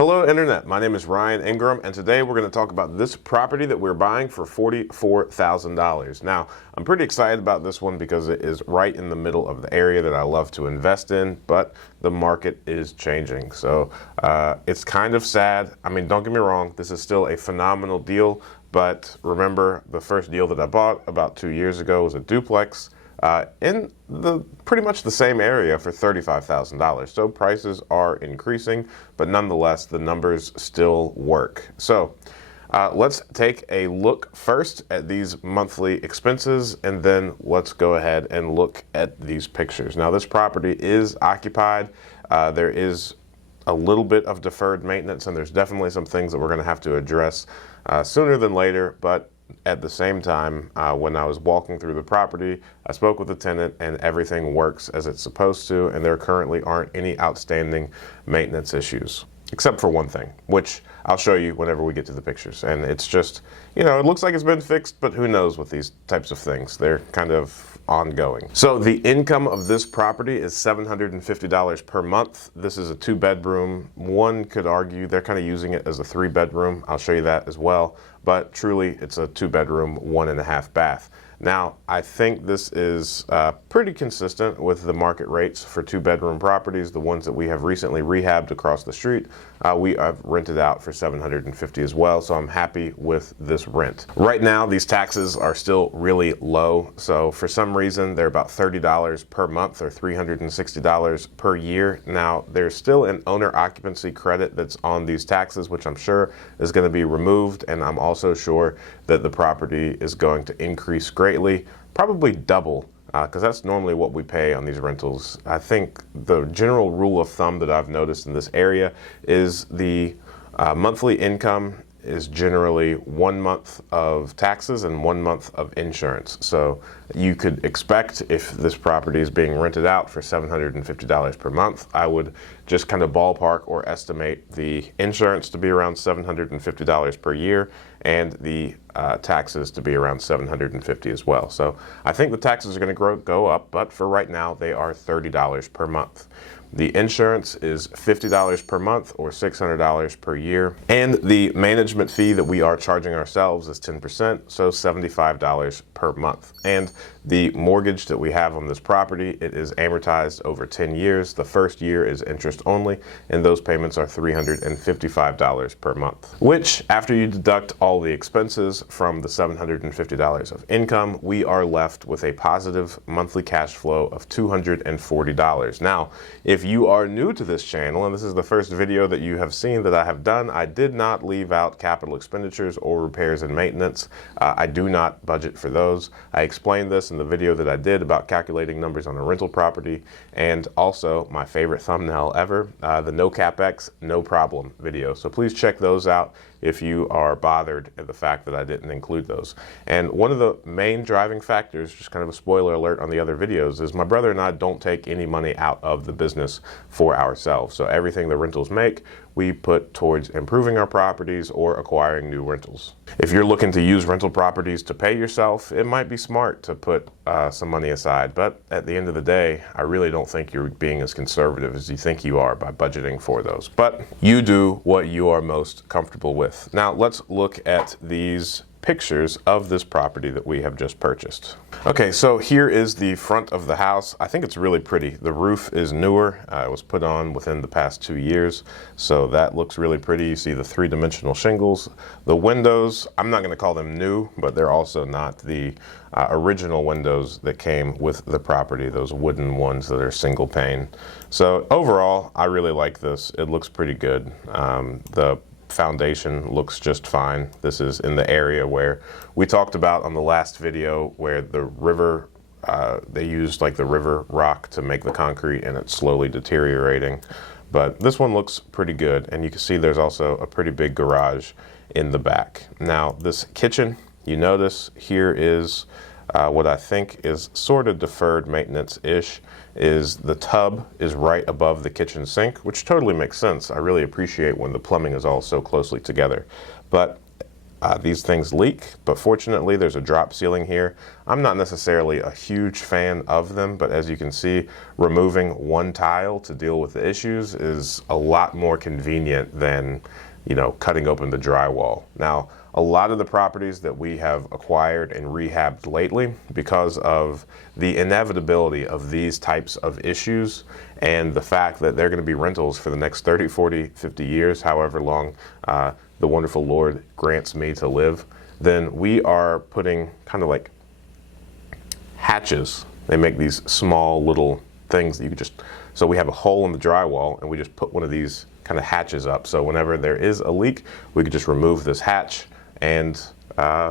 Hello Internet, my name is Ryan Ingram, and today we're going to talk about this property that we're buying for $44,000. Now, I'm pretty excited about this one because it is right in the middle of the area that I love to invest in, but the market is changing. So it's kind of sad. I mean, don't get me wrong, this is still a phenomenal deal, but remember the first deal that I bought about 2 years ago was a duplex in pretty much the same area for $35,000. So prices are increasing, but nonetheless, the numbers still work. So let's take a look first at these monthly expenses, and then let's go ahead and look at these pictures. Now, this property is occupied. There is a little bit of deferred maintenance, and there's definitely some things that we're going to have to address sooner than later, but at the same time, when I was walking through the property, I spoke with the tenant and everything works as it's supposed to, and there currently aren't any outstanding maintenance issues, except for one thing, which I'll show you whenever we get to the pictures. And it's just, you know, it looks like it's been fixed, but who knows with these types of things. They're kind of ongoing. So the income of this property is $750 per month. This is a 2-bedroom. One could argue they're kind of using it as a 3-bedroom. I'll show you that as well. But truly, it's a 2-bedroom, 1.5 bath. Now, I think this is pretty consistent with the market rates for 2-bedroom properties. The ones that we have recently rehabbed across the street, we have rented out for $750 as well, so I'm happy with this rent. Right now, these taxes are still really low, so for some reason, they're about $30 per month or $360 per year. Now, there's still an owner occupancy credit that's on these taxes, which I'm sure is going to be removed, and I'm also sure that the property is going to increase greatly, probably double, because that's normally what we pay on these rentals. I think the general rule of thumb that I've noticed in this area is the monthly income is generally 1 month of taxes and 1 month of insurance. So you could expect, if this property is being rented out for $750 per month, I would just kind of ballpark or estimate the insurance to be around $750 per year and the taxes to be around $750 as well. So I think the taxes are going to go up, but for right now they are $30 per month. The insurance is $50 per month or $600 per year. And the management fee that we are charging ourselves is 10%, so $75 per month. And the mortgage that we have on this property, it is amortized over 10 years. The first year is interest only, and those payments are $355 per month, which, after you deduct all the expenses from the $750 of income, we are left with a positive monthly cash flow of $240. Now, if you are new to this channel and this is the first video that you have seen that I have done, I did not leave out capital expenditures or repairs and maintenance. I do not budget for those. I explained this in the video that I did about calculating numbers on a rental property, and also my favorite thumbnail ever, the no capex, no problem video. So please check those out if you are bothered at the fact that I didn't include those. And one of the main driving factors, just kind of a spoiler alert on the other videos, is my brother and I don't take any money out of the business for ourselves. So everything the rentals make, we put towards improving our properties or acquiring new rentals. If you're looking to use rental properties to pay yourself, it might be smart to put some money aside. But at the end of the day, I really don't think you're being as conservative as you think you are by budgeting for those. But you do what you are most comfortable with. Now let's look at these pictures of this property that we have just purchased. Okay, so here is the front of the house. I think it's really pretty. The roof is newer. It was put on within the past 2 years, so that looks really pretty. You see the 3-dimensional shingles. The windows, I'm not going to call them new, but they're also not the original windows that came with the property, those wooden ones that are single pane. So overall, I really like this. It looks pretty good. The foundation looks just fine. This is in the area where we talked about on the last video where the river, they used like the river rock to make the concrete, and it's slowly deteriorating. But this one looks pretty good, and you can see there's also a pretty big garage in the back. Now this kitchen, you notice here is what I think is sort of deferred maintenance-ish, is the tub is right above the kitchen sink, which totally makes sense. I really appreciate when the plumbing is all so closely together. But these things leak, but fortunately there's a drop ceiling here. I'm not necessarily a huge fan of them, but as you can see, removing one tile to deal with the issues is a lot more convenient than, you know, cutting open the drywall. Now, a lot of the properties that we have acquired and rehabbed lately, because of the inevitability of these types of issues and the fact that they're going to be rentals for the next 30, 40, 50 years, however long the wonderful Lord grants me to live, then we are putting kind of like hatches. They make these small little things that you just, so we have a hole in the drywall and we just put one of these kind of hatches up. So whenever there is a leak, we could just remove this hatch and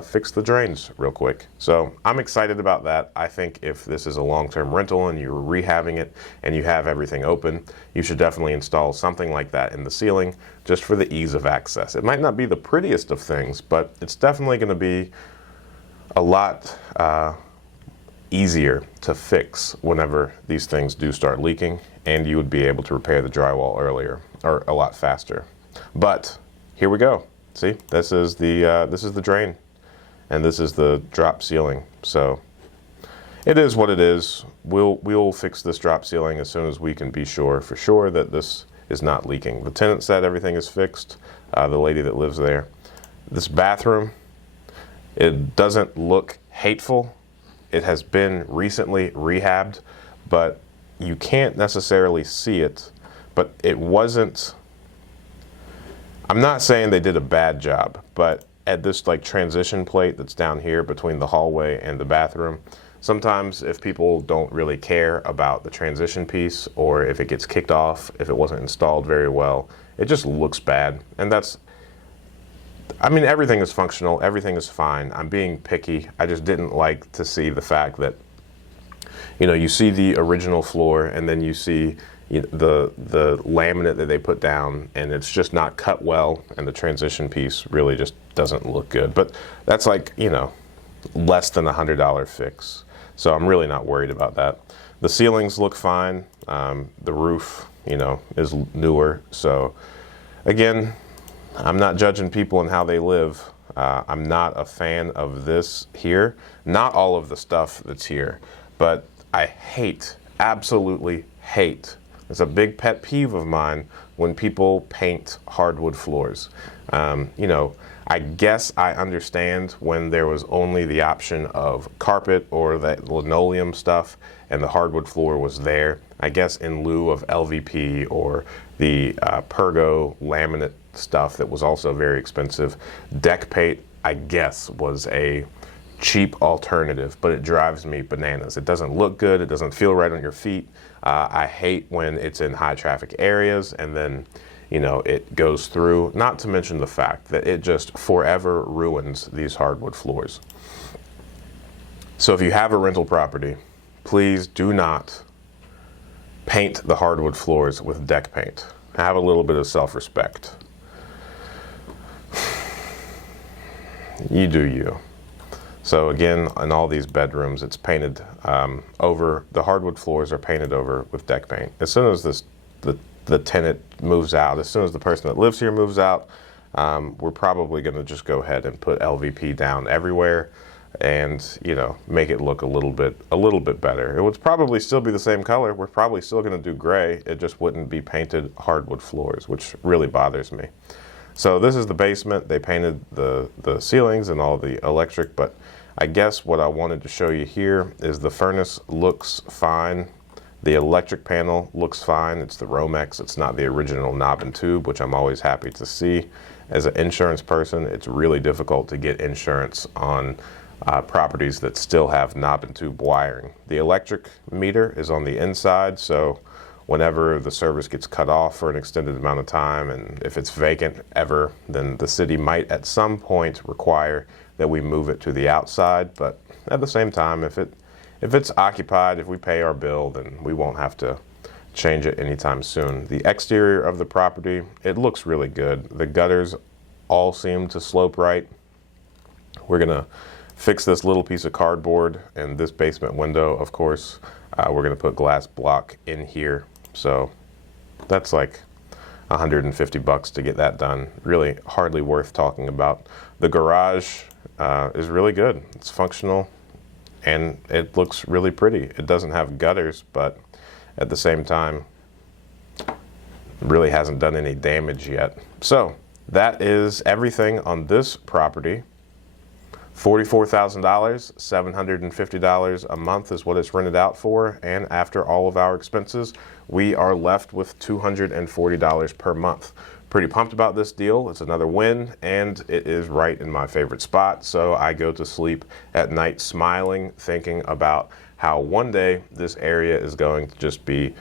fix the drains real quick. So I'm excited about that. I think if this is a long-term rental and you're rehabbing it and you have everything open, you should definitely install something like that in the ceiling just for the ease of access. It might not be the prettiest of things, but it's definitely going to be a lot easier to fix whenever these things do start leaking, and you would be able to repair the drywall earlier or a lot faster. But here we go. See, this is the drain, and this is the drop ceiling. So it is what it is. We'll fix this drop ceiling as soon as we can be sure for sure that this is not leaking. The tenant said everything is fixed. The lady that lives there. This bathroom, it doesn't look hateful. It has been recently rehabbed, but you can't necessarily see it. But it wasn't. I'm not saying they did a bad job, but at this like transition plate that's down here between the hallway and the bathroom, sometimes if people don't really care about the transition piece, or if it gets kicked off, if it wasn't installed very well, it just looks bad. And that's, I mean, everything is functional, everything is fine. I'm being picky. I just didn't like to see the fact that, you know, you see the original floor and then you see the laminate that they put down, and it's just not cut well, and the transition piece really just doesn't look good. But that's like, you know, less than $100 fix. So I'm really not worried about that. The ceilings look fine. The roof, you know, is newer. So again, I'm not judging people and how they live. I'm not a fan of this here. Not all of the stuff that's here, but I hate, absolutely hate. It's a big pet peeve of mine when people paint hardwood floors. You know, I guess I understand when there was only the option of carpet or that linoleum stuff and the hardwood floor was there. I guess in lieu of LVP or the Pergo laminate stuff that was also very expensive. Deck paint, I guess, was a cheap alternative, but it drives me bananas. It doesn't look good. It doesn't feel right on your feet. I hate when it's in high traffic areas and then, you know, it goes through, not to mention the fact that it just forever ruins these hardwood floors. So if you have a rental property, please do not paint the hardwood floors with deck paint. Have a little bit of self-respect. You do you. So again, in all these bedrooms, it's painted over, the hardwood floors are painted over with deck paint. As soon as the tenant moves out, as soon as the person that lives here moves out, we're probably going to just go ahead and put LVP down everywhere and, you know, make it look a little bit better. It would probably still be the same color. We're probably still going to do gray. It just wouldn't be painted hardwood floors, which really bothers me. So this is the basement. They painted the ceilings and all the electric, but I guess what I wanted to show you here is the furnace looks fine. The electric panel looks fine. It's the Romex. It's not the original knob and tube, which I'm always happy to see. As an insurance person, it's really difficult to get insurance on properties that still have knob and tube wiring. The electric meter is on the inside, so whenever the service gets cut off for an extended amount of time, and if it's vacant ever, then the city might at some point require that we move it to the outside. But at the same time, if it's occupied, if we pay our bill, then we won't have to change it anytime soon. The exterior of the property, it looks really good. The gutters all seem to slope right. We're gonna fix this little piece of cardboard and this basement window, of course. We're gonna put glass block in here. So that's like $150 to get that done. Really hardly worth talking about. The garage is really good. It's functional and it looks really pretty. It doesn't have gutters, but at the same time, it really hasn't done any damage yet. So that is everything on this property. $44,000, $750 a month is what it's rented out for, and after all of our expenses, we are left with $240 per month. Pretty pumped about this deal. It's another win, and it is right in my favorite spot, so I go to sleep at night smiling, thinking about how one day this area is going to just be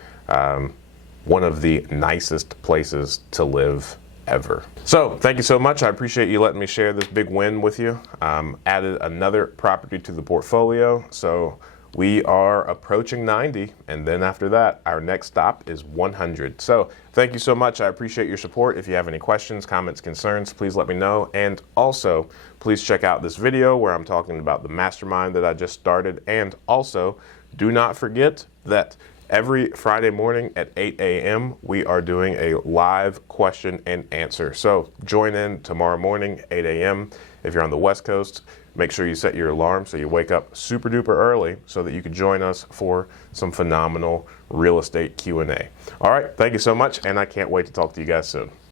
one of the nicest places to live ever. So thank you so much. I appreciate you letting me share this big win with you. Added another property to the portfolio, so we are approaching 90, and then after that, our next stop is 100. So thank you so much. I appreciate your support. If you have any questions, comments, concerns, please let me know. And also, please check out this video where I'm talking about the mastermind that I just started. And also, do not forget that every Friday morning at 8 a.m., we are doing a live question and answer. So join in tomorrow morning, 8 a.m. If you're on the West Coast, make sure you set your alarm so you wake up super duper early so that you can join us for some phenomenal real estate Q&A. All right, thank you so much, and I can't wait to talk to you guys soon.